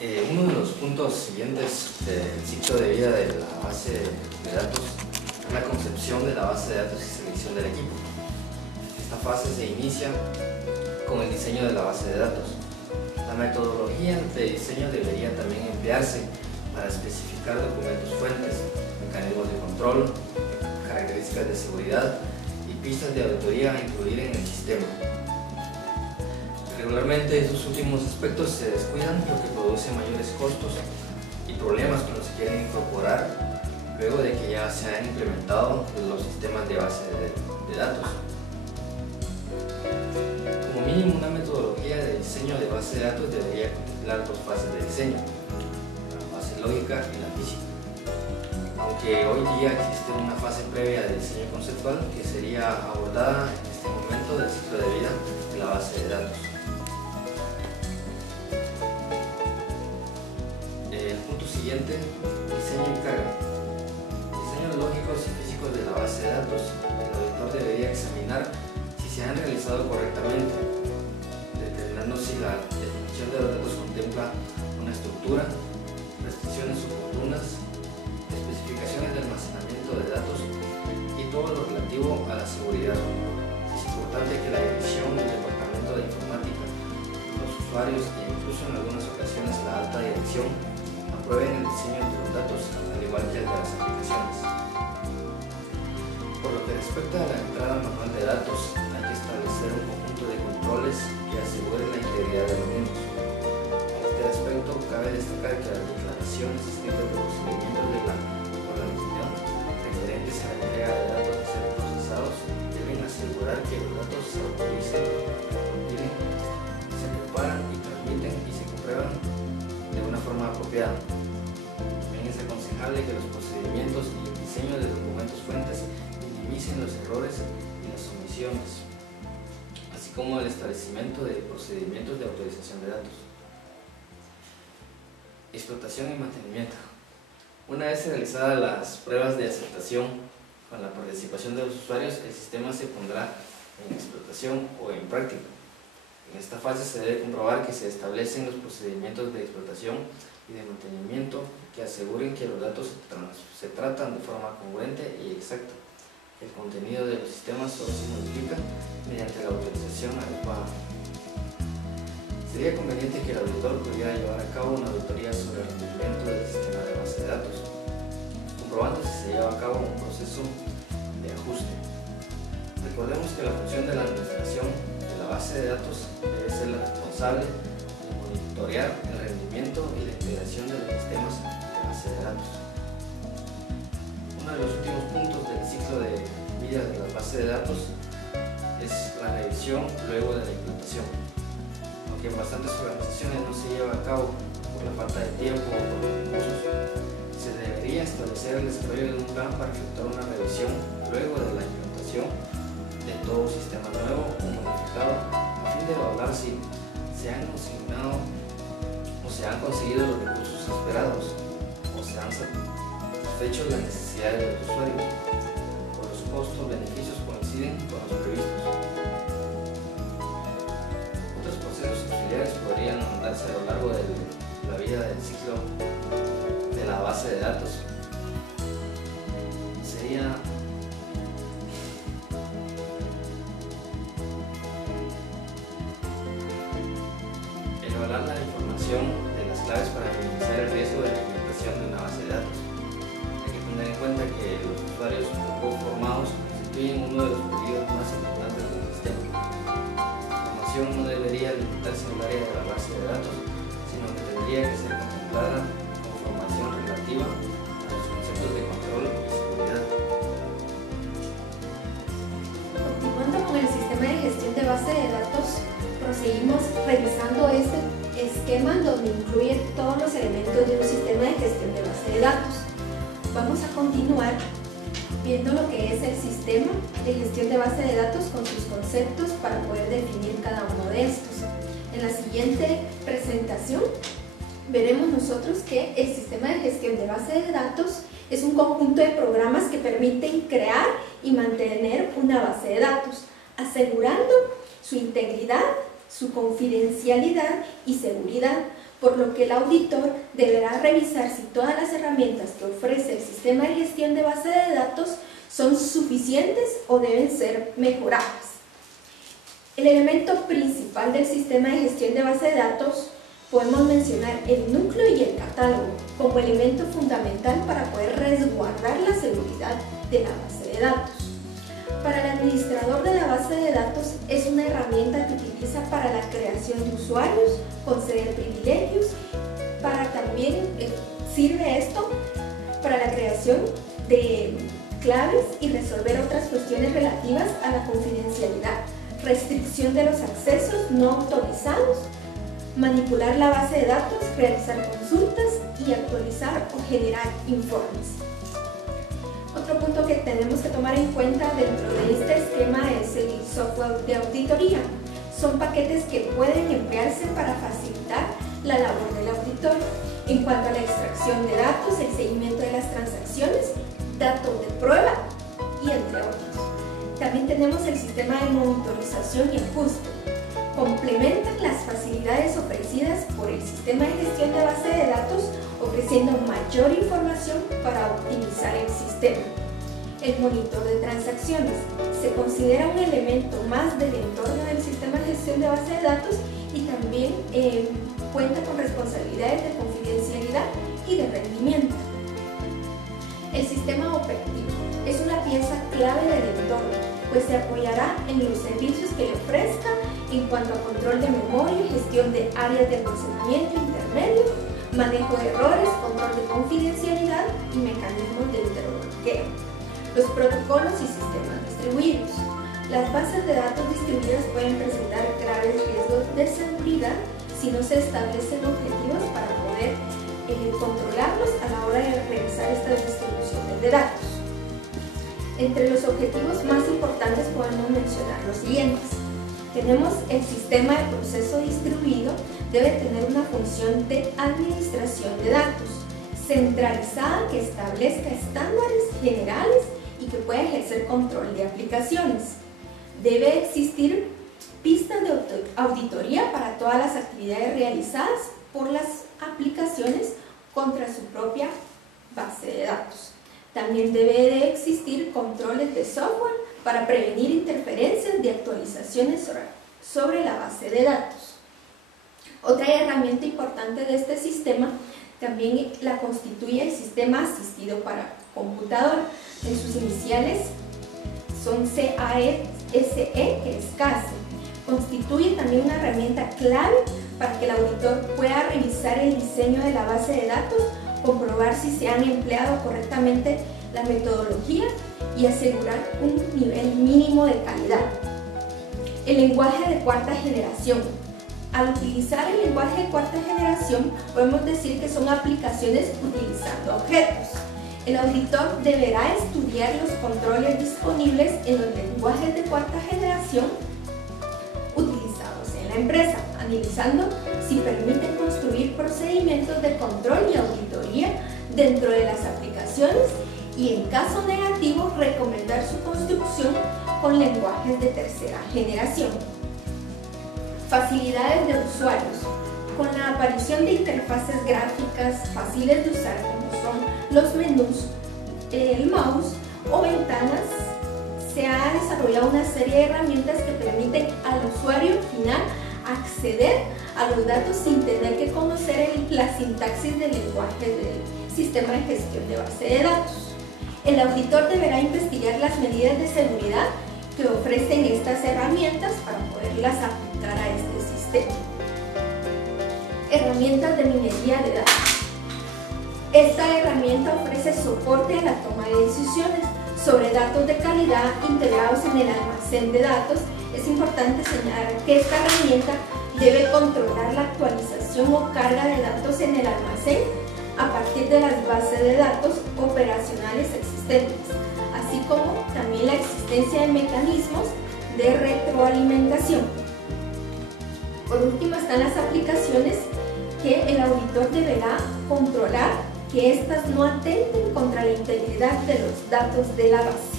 Uno de los puntos siguientes del ciclo de vida de la base de datos es la concepción de la base de datos y selección del equipo. Esta fase se inicia con el diseño de la base de datos. La metodología de diseño debería también emplearse para especificar documentos fuentes, mecanismos de control, características de seguridad y pistas de auditoría a incluir en el sistema. Regularmente estos últimos aspectos se descuidan, lo que produce mayores costos y problemas cuando se quieren incorporar luego de que ya se han implementado los sistemas de base de datos. Como mínimo, una metodología de diseño de base de datos debería contemplar dos fases de diseño, la fase lógica y la física. Aunque hoy día existe una fase previa de diseño conceptual que sería abordada en este momento del ciclo de vida de la base de datos. El punto siguiente, diseño y carga. Diseños lógicos y físicos de la base de datos. El auditor debería examinar si se han realizado correctamente, determinando si la definición de los datos contempla una estructura, restricciones oportunas, especificaciones de almacenamiento de datos y todo lo relativo a la seguridad. Es importante que la dirección del departamento de informática, los usuarios e incluso en algunas ocasiones la alta dirección aprueben el diseño de los datos, al igual que el de las aplicaciones. Por lo que respecta a la entrada manual de datos, hay que establecer un conjunto de controles que aseguren la integridad de los mismos. En este aspecto, cabe destacar que las declaraciones escritas de procedimientos de la organización referentes a la entrega de datos a ser procesados deben asegurar que los datos se autoricen, se preparan y transmiten y se comprueban de una forma apropiada. También es aconsejable que los procedimientos y el diseño de documentos fuentes minimicen los errores y las omisiones, así como el establecimiento de procedimientos de autorización de datos. Explotación y mantenimiento. Una vez realizadas las pruebas de aceptación con la participación de los usuarios, el sistema se pondrá en explotación o en práctica. En esta fase se debe comprobar que se establecen los procedimientos de explotación y de mantenimiento que aseguren que los datos se tratan de forma congruente y exacta. El contenido de los sistemas solo se modifica mediante la autorización adecuada. Sería conveniente que el auditor pudiera llevar a cabo una auditoría sobre el rendimiento del sistema de base de datos, comprobando si se lleva a cabo un proceso de ajuste. Recordemos que la función de la administración de la base de datos debe ser la responsable de monitorear el rendimiento y la integración de los sistemas de base de datos. Uno de los últimos puntos del ciclo de vida de la base de datos es la revisión luego de la implantación. Aunque en bastantes organizaciones no se lleva a cabo por la falta de tiempo o por los recursos, se debería establecer el desarrollo de un plan para efectuar una revisión luego de la implantación de todo sistema nuevo o modificado, a fin de evaluar si se han consignado o se han conseguido los recursos esperados o se han satisfecho las necesidades de los usuarios o los costos-beneficios coinciden con los previstos. Otros procesos auxiliares podrían darse a lo largo de la vida del ciclo de la base de datos. Sería evaluar la información de las claves para minimizar el riesgo de la implementación de una base de datos. Hay que tener en cuenta que los usuarios poco formados constituyen uno de los periodos más importantes del sistema. La información no debería limitarse en el área de la base de datos, sino que tendría que ser contemplada como información relativa a los conceptos de control y seguridad. Continuando con el sistema de gestión de base de datos, proseguimos revisando este esquema donde incluye todos los elementos de un sistema de gestión de base de datos. Vamos a continuar viendo lo que es el sistema de gestión de base de datos con sus conceptos para poder definir cada uno de estos. En la siguiente presentación veremos nosotros que el sistema de gestión de base de datos es un conjunto de programas que permiten crear y mantener una base de datos, asegurando su integridad, su confidencialidad y seguridad, por lo que el auditor deberá revisar si todas las herramientas que ofrece el sistema de gestión de base de datos son suficientes o deben ser mejoradas. El elemento principal del sistema de gestión de base de datos podemos mencionar el núcleo y el catálogo como elemento fundamental para poder resguardar la seguridad de la base de datos. Para el administrador de la base de datos es una herramienta que utiliza para la creación de usuarios, conceder privilegios, también sirve esto para la creación de claves y resolver otras cuestiones relativas a la confidencialidad, restricción de los accesos no autorizados, manipular la base de datos, realizar consultas y actualizar o generar informes. Otro punto que tenemos que tomar en cuenta dentro de este esquema es el software de auditoría. Son paquetes que pueden emplearse para facilitar la labor del auditor en cuanto a la extracción de datos, el seguimiento de las transacciones, datos de prueba y entre otros. También tenemos el sistema de monitorización y ajuste. Complementan las facilidades ofrecidas por el sistema de gestión de base de datos, ofreciendo mayor información para optimizar el sistema. El monitor de transacciones se considera un elemento más del entorno del sistema de gestión de base de datos y también cuenta con responsabilidades de confidencialidad y de rendimiento. El sistema operativo es una pieza clave del entorno, pues se apoyará en los servicios que le ofrezca en cuanto a control de memoria, gestión de áreas de almacenamiento intermedio, manejo de errores, control de confidencialidad y mecanismos de interbloqueo. Los protocolos y sistemas distribuidos. Las bases de datos distribuidas pueden presentar graves riesgos de seguridad si no se establecen objetivos para poder controlarlos a la hora de realizar estas distribuciones de datos. Entre los objetivos más importantes podemos mencionar los siguientes. Tenemos el sistema de proceso distribuido, debe tener una función de administración de datos, centralizada que establezca estándares generales y que pueda ejercer control de aplicaciones. Debe existir pistas de auditoría para todas las actividades realizadas por las aplicaciones contra su propia base de datos. También debe de existir controles de software para prevenir interferencias de actualizaciones sobre la base de datos. Otra herramienta importante de este sistema también la constituye el sistema asistido para computadora. En sus iniciales son CASE, que es CASE. Constituye también una herramienta clave para que el auditor pueda revisar el diseño de la base de datos, comprobar si se han empleado correctamente la metodología y asegurar un nivel mínimo de calidad. El lenguaje de cuarta generación. Al utilizar el lenguaje de cuarta generación, podemos decir que son aplicaciones utilizando objetos. El auditor deberá estudiar los controles disponibles en los lenguajes de cuarta generación utilizados en la empresa, analizando si permiten construir procedimientos de control y auditoría dentro de las aplicaciones y, en caso negativo, recomendar su construcción con lenguajes de tercera generación. Facilidades de usuarios. Con la aparición de interfaces gráficas fáciles de usar como son los menús, el mouse o ventanas, se ha desarrollado una serie de herramientas que permiten al usuario final acceder a los datos sin tener que conocer la sintaxis del lenguaje del sistema de gestión de base de datos. El auditor deberá investigar las medidas de seguridad que ofrecen estas herramientas para poderlas aplicar a este sistema. Herramientas de minería de datos. Esta herramienta ofrece soporte a la toma de decisiones sobre datos de calidad integrados en el almacén de datos. Es importante señalar que esta herramienta debe controlar la actualización o carga de datos en el almacén a partir de las bases de datos operacionales existentes, así como también la existencia de mecanismos de retroalimentación. Por último están las aplicaciones que el auditor deberá controlar que éstas no atenten contra la integridad de los datos de la base.